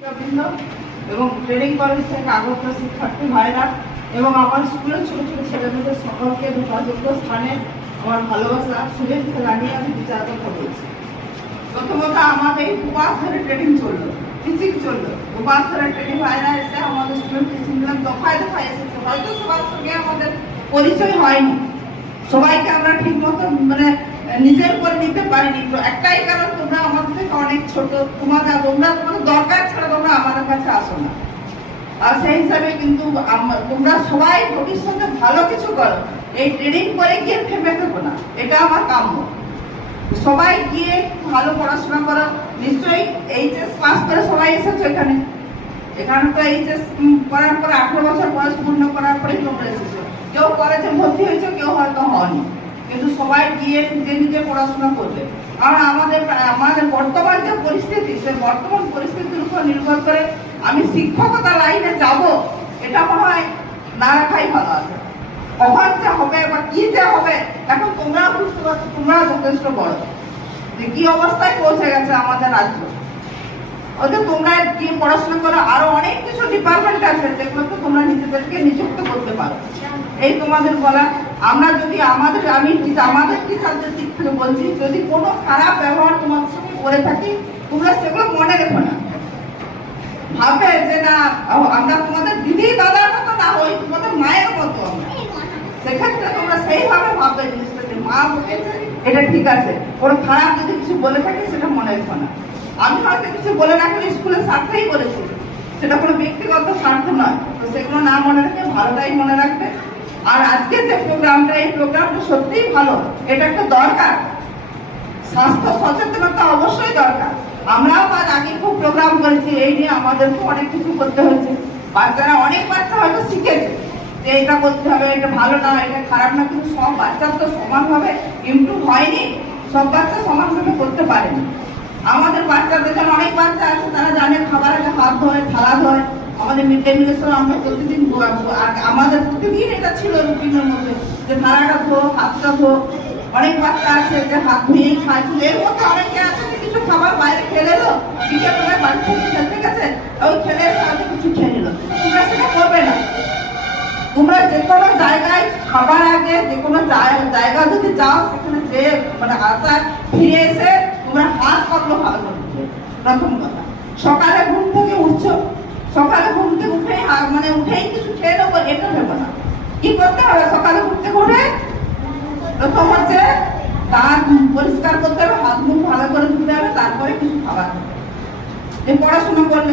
এবং training college থেকে আগত শিক্ষার্থী ভাইরা এবং আমার স্কুলের ছোট ছোট ছেলেমেয়েদের সকলকে যথাযোগ্য স্থানে আমার ভালোবাসা শুভেচ্ছা জানিয়ে আমি বিচার কথা বলছি। প্রথমত আমাদের উপাস ধরে ট্রেনিং চললো, টিচিং চললো। উপাস ধরে ট্রেনিং ভাইরা এসে আমাদের স্কুলের টিচিং দফায় দফায় এসেছে। হয়তো সবার সঙ্গে আমাদের পরিচয় হয়নি, সবাইকে আমরা ঠিক মতো নিজের করে নিতে পারিনি। একটাই কারণ, তোমরা আমাদের থেকে অনেক ছোট, তোমাদের দরকার ছাড়া তোমরা আমাদের কাছে আসো না। আর সেই হিসাবে কিন্তু তোমরা সবাই ভবিষ্যতে ভালো কিছু করো, এই ট্রেনিং করে গিয়ে থেমে থাকো না, এটা আমার কাম্য। সবাই গিয়ে ভালো পড়াশোনা করো। নিশ্চয়ই এইচএস পাস করে সবাই এসেছো এখানে। এখানে তো এইচএস করার পরে 18 বছর বয়স পূর্ণ করার পরেই তোমরা এসেছো। কেউ কলেজে ভর্তি হয়েছে, কেউ হয়তো হয়নি, কিন্তু সবাই গিয়ে নিজে নিজে পড়াশোনা করবে। আর আমাদের বর্তমান যে পরিস্থিতি, সেই বর্তমান পরিস্থিতির উপর নির্ভর করে আমি শিক্ষকতা লাইনে যাব, এটা মনে হয় না রাখাই ভালো আছে। কখন যে হবে বা কি যে হবে, এখন তোমরা বুঝতে পারছো, তোমরা যথেষ্ট বড়, যে কি অবস্থায় পৌঁছে গেছে আমাদের রাজ্য। ওদের তোমরা গিয়ে পড়াশোনা করো, আরো অনেক কিছু ডিপার্টমেন্ট আছে যেগুলো তো তোমরা নিজেদেরকে নিযুক্ত করতে পারো। এই তোমাদের বলা। আমরা যদি আমাদের টিচারদের দিক থেকে বলছি, যদি কোনো খারাপ ব্যবহার তোমাদের সঙ্গে করে থাকি, তোমরা সেগুলো মনে রেখো না। ভাবে যে না, আমরা তোমাদের দিদি দাদার মতো না, ওই তোমাদের মায়ের মতো। সেক্ষেত্রে তোমরা সেইভাবে ভাববে জিনিসটা, যে মা বলেছে এটা ঠিক আছে, ওর খারাপ যদি কিছু বলে থাকে সেটা মনে রেখো না। আমি হয়তো কিছু বলে রাখলে স্কুলের স্বার্থেই বলেছি, সেটা কোনো ব্যক্তিগত স্বার্থ নয়, তো সেগুলো না মনে রেখে ভালোটাই মনে রাখবে। আর আজকে যে প্রোগ্রামটা, এই প্রোগ্রামটা সত্যিই ভালো, এটা একটা দরকার। স্বাস্থ্য সচেতনতা অবশ্যই দরকার। আমরাও আগে খুব প্রোগ্রাম করেছি এই নিয়ে, আমাদেরকে অনেক কিছু করতে হয়েছে। বাচ্চারা, অনেক বাচ্চা হয়তো শিখেছে যে এটা করতে হবে, এটা ভালো না, এটা খারাপ না, কিন্তু সব বাচ্চার তো সমানভাবে ইমপ্রুভ হয়নি, সব বাচ্চা সমানভাবে করতে পারেনি। আমাদের বাচ্চাদের জন্য অনেক বাচ্চা আছে, তারা জানে খাবার আগে হাত ধোয়, থালা ধোয়। আমাদের মিড ডে মিলের সময় আমরা প্রতিদিন, আমাদের প্রতিদিন এটা ছিল রুটিনের মধ্যে, যে থালাটা ধো, হাতটা ধো। অনেক বাচ্চা আছে যে হাত ধুয়েই খায়। এর মধ্যে অনেকে আছে যে কিছু খাবার বাইরে খেলে এলো, বিকেল বেলায় বাড়ি থেকে খেলতে গেছে, ওই খেলে সাথে কিছু খেয়ে নিল। তোমরা সেটা করবে না। তোমরা যে কোনো জায়গায় খাবার আগে, যে কোনো জায়গা যদি যাও, সেখানে যে আসা ফিরে এসে তোমরা হাত পাতলো ভালো করবে। প্রথম কথা, সকালে ঘুম থেকে উঠছো, সকালে ঘুম থেকে উঠেই কিছু খেয়ে নেবো, এটা ভেবো না। কি করতে হবে? সকালে ঘুম থেকে উঠে প্রথম হচ্ছে দাঁত পরিষ্কার করতে হবে, হাত মুখ ভালো করে ধুতে হবে, তারপরে কিছু খাবার। পড়াশোনা করলে